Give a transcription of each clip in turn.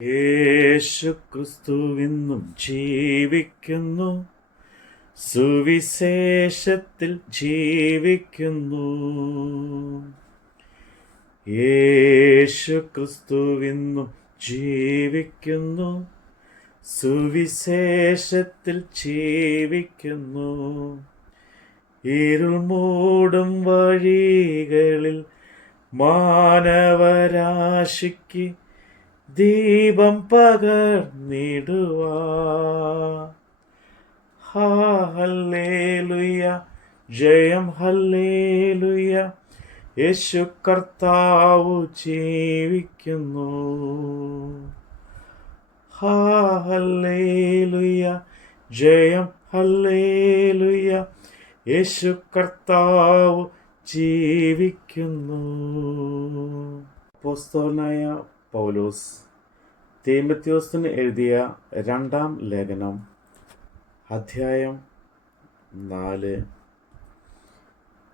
യേശു ക്രിസ്തുവിന്നും ജീവിക്കുന്നു, സുവിശേഷത്തിൽ ജീവിക്കുന്നു. യേശു ക്രിസ്തുവിന്നും ജീവിക്കുന്നു, സുവിശേഷത്തിൽ ജീവിക്കുന്നു. ഇരുൾ മൂടും വഴികളിൽ മാനവരാശിക്ക് ദീപം പകർന്നിടുവാ. ഹല്ലേലൂയ, ജയം ഹല്ലേലൂയ, യേശു കർത്താവ് ജീവിക്കുന്നു. ഹല്ലേലൂയ, ജയം ഹല്ലേലൂയ, യേശു കർത്താവ് ജീവിക്കുന്നു. അപ്പോസ്തലനായ പൗലോസ് തീമോഥെയോസിന് എഴുതിയ 2-ാം ലേഖനം, അധ്യായം 4.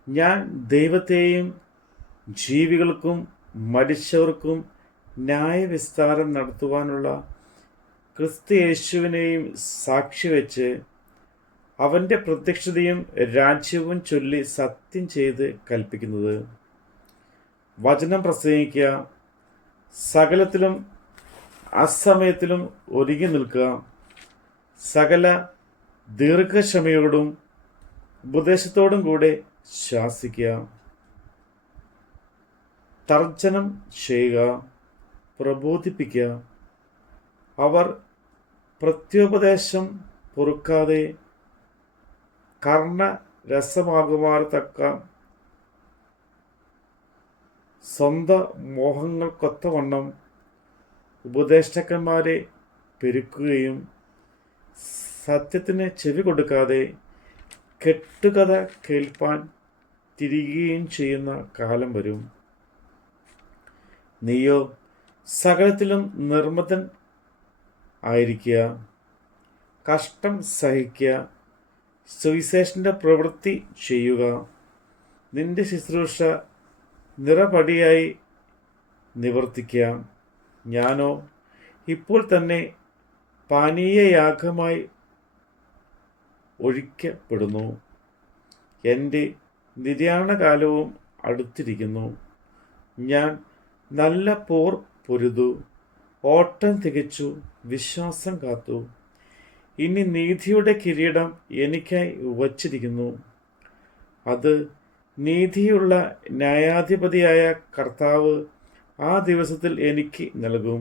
ഞാൻ ദൈവത്തെയും ജീവികൾക്കും മരിച്ചവർക്കും ന്യായവിസ്താരം നടത്തുവാനുള്ള ക്രിസ്തു യേശുവിനെയും സാക്ഷി വെച്ച് അവൻ്റെ പ്രത്യക്ഷതയും രാജ്യവും ചൊല്ലി സത്യം ചെയ്ത് കൽപ്പിക്കുന്നത്: വചനം പ്രസംഗിക്കുക, സകലത്തിലും അസമയത്തിലും ഒരുങ്ങി നിൽക്കുക, സകല ദീർഘക്ഷമയോടും ഉപദേശത്തോടും കൂടെ ശാസിക്കുക, തർജ്ജനം ചെയ്യുക, പ്രബോധിപ്പിക്കുക. അവർ പ്രത്യുപദേശം പൊറുക്കാതെ കർണരസമാകുമാറത്തക്ക സ്വന്തം മോഹങ്ങൾക്കൊത്തവണ്ണം ഉപദേഷ്ടാക്കന്മാരെ പെരുക്കുകയും സത്യത്തിന് ചെവി കൊടുക്കാതെ കെട്ടുകഥ കേൾപ്പാൻ തിരികുകയും ചെയ്യുന്ന കാലം വരും. നീയോ സകലത്തിലും നിർമ്മതൻ ആയിരിക്കുക, കഷ്ടം സഹിക്കുക, സുവിശേഷന്റെ പ്രവൃത്തി ചെയ്യുക. നിന്റെ ശുശ്രൂഷ നിറപടിയായി നിവർത്തിക്കുക. ഞാനോ ഇപ്പോൾ തന്നെ പാനീയയാഗമായി ഒഴിക്കപ്പെടുന്നു. എൻ്റെ നിര്യാണകാലവും അടുത്തിരിക്കുന്നു. ഞാൻ നല്ല പോർ പൊരുതു, ഓട്ടം തികച്ചു, വിശ്വാസം കാത്തു. ഇനി നീതിയുടെ കിരീടം എനിക്കായി വച്ചിരിക്കുന്നു. അത് നീതിയുള്ള ന്യായാധിപതിയായ കർത്താവ് ആ ദിവസത്തിൽ എനിക്ക് നൽകും.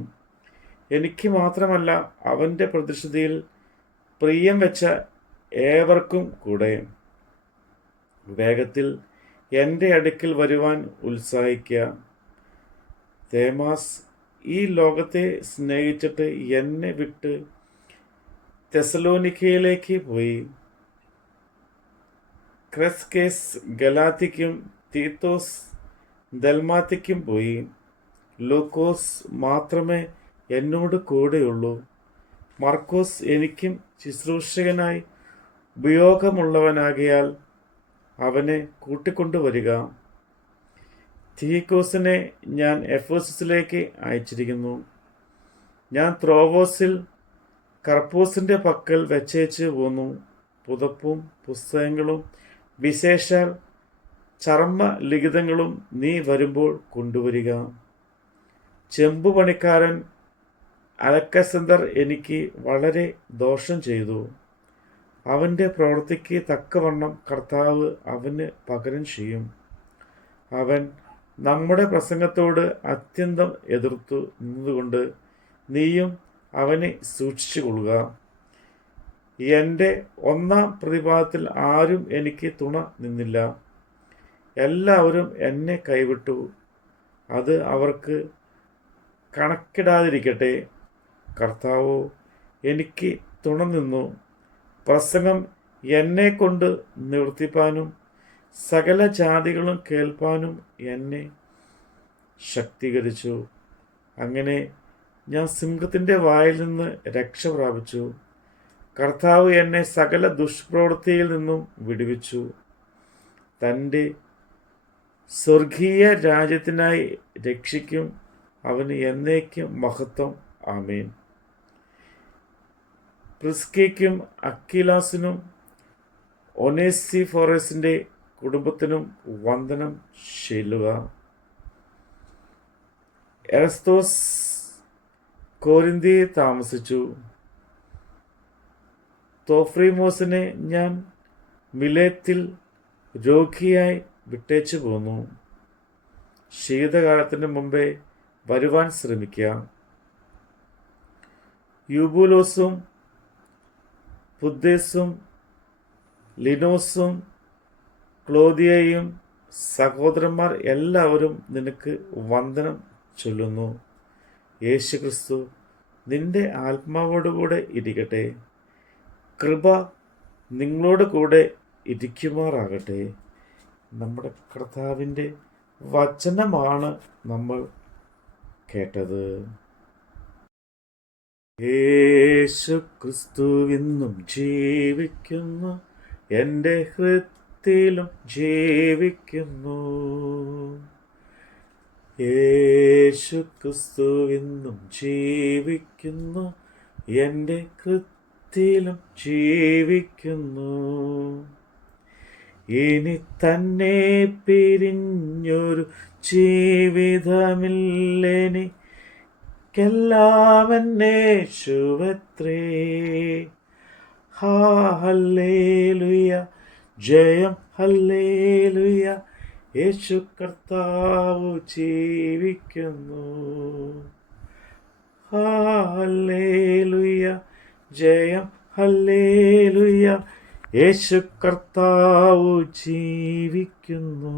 എനിക്ക് മാത്രമല്ല, അവൻ്റെ പ്രതിഷ്ഠതയിൽ പ്രിയം വെച്ച ഏവർക്കും കൂടെ. വേഗത്തിൽ എൻ്റെ അടുക്കൽ വരുവാൻ ഉത്സാഹിക്കുക. ദേമാസ് ഈ ലോകത്തെ സ്നേഹിച്ചിട്ട് എന്നെ വിട്ട് തെസലോനിക്കയിലേക്ക് പോയി. ക്രെസ്കേസ് ഗലാത്തിക്കും തീത്തോസ് ദൽമാത്തിക്കും പോയി. ലൂക്കോസ് മാത്രമേ എന്നോട് കൂടെയുള്ളൂ. മർക്കോസ് എനിക്കും ശുശ്രൂഷകനായി ഉപയോഗമുള്ളവനാകിയാൽ അവനെ കൂട്ടിക്കൊണ്ടുവരിക. തീക്കോസിനെ ഞാൻ എഫേസസിലേക്ക് അയച്ചിരിക്കുന്നു. ഞാൻ ത്രോവോസിൽ കർപ്പൂസിൻ്റെ പക്കൽ വെച്ചേച്ച് പോന്നു. പുതപ്പും പുസ്തകങ്ങളും വിശേഷാൽ ചർമ്മലിഖിതങ്ങളും നീ വരുമ്പോൾ കൊണ്ടുവരിക. ചെമ്പുപണിക്കാരൻ അലക്സണ്ടർ എനിക്ക് വളരെ ദോഷം ചെയ്തു. അവൻ്റെ പ്രവൃത്തിക്ക് തക്കവണ്ണം കർത്താവ് അവന് പകരം ചെയ്യും. അവൻ നമ്മുടെ പ്രസംഗത്തോട് അത്യന്തം എതിർത്തു നിന്നതുകൊണ്ട് നീയും അവനെ സൂക്ഷിച്ചു കൊള്ളുക. എൻ്റെ 1-ാം പ്രതിപാദത്തിൽ ആരും എനിക്ക് തുണ നിന്നില്ല. എല്ലാവരും എന്നെ കൈവിട്ടു. അത് അവർക്ക് കണക്കിടാതിരിക്കട്ടെ. കർത്താവോ എനിക്ക് തുണ നിന്നു. പ്രസംഗം എന്നെ കൊണ്ട് നിവർത്തിപ്പാനും സകല ജാതികളും കേൾപ്പാനും എന്നെ ശക്തീകരിച്ചു. അങ്ങനെ ഞാൻ സിംഹത്തിൻ്റെ വായിൽ നിന്ന് രക്ഷ പ്രാപിച്ചു. കർത്താവ് എന്നെ സകല ദുഷ്പ്രവൃത്തിയിൽ നിന്നും വിടുവിച്ചു. തൻ്റെ സ്വർഗീയ രാജ്യത്തിനായി രക്ഷിക്കും. അവന് എന്നേക്കും മഹത്വം. ആമേൻ. പ്രിസ്കയ്ക്കും അക്വിലാസിനും ഒനേസിഫോറസിൻ്റെ കുടുംബത്തിനും വന്ദനം ചെല്ലുക. എറസ്തോസ് കോരിന്തിയിൽ താമസിച്ചു. തോഫ്രീമോസിനെ ഞാൻ മിലേത്തിൽ രോഗിയായി വിട്ടേച്ചു പോന്നു. ശീതകാലത്തിന് മുമ്പേ വരുവാൻ ശ്രമിക്കുക. യൂബുലോസും പുദ്ദേസും ലിനോസും ക്ലോദിയയും സഹോദരന്മാർ എല്ലാവരും നിനക്ക് വന്ദനം ചൊല്ലുന്നു. യേശുക്രിസ്തു നിന്റെ ആത്മാവോടുകൂടെ ഇരിക്കട്ടെ. കൃപ നിങ്ങളോട് കൂടെ ഇരിക്കുമാറാകട്ടെ. നമ്മുടെ കർത്താവിൻ്റെ വചനമാണ് നമ്മൾ കേട്ടത്. യേശുക്രിസ്തു ഇന്നും ജീവിക്കുന്നു, എൻ്റെ ഹൃദയത്തിലും ജീവിക്കുന്നു. യേശുക്രിസ്തു ഇന്നും ജീവിക്കുന്നു, എൻ്റെ ഹൃദയത്തിലും ജീവിക്കുന്നു. ഇനി തന്നെ പിരിഞ്ഞൊരു ജീവിതമില്ലെനിക്കെല്ലാം എന്നേശുവത്രേ. ഹല്ലേലൂയ, ജയം ഹല്ലേലൂയ, യേശു കർത്താവ് ജീവിക്കുന്നു. ഹല്ലേലൂയ, ജയം ഹല്ലേലൂയ, യേശു കർത്താവ് ജീവിക്കുന്നു.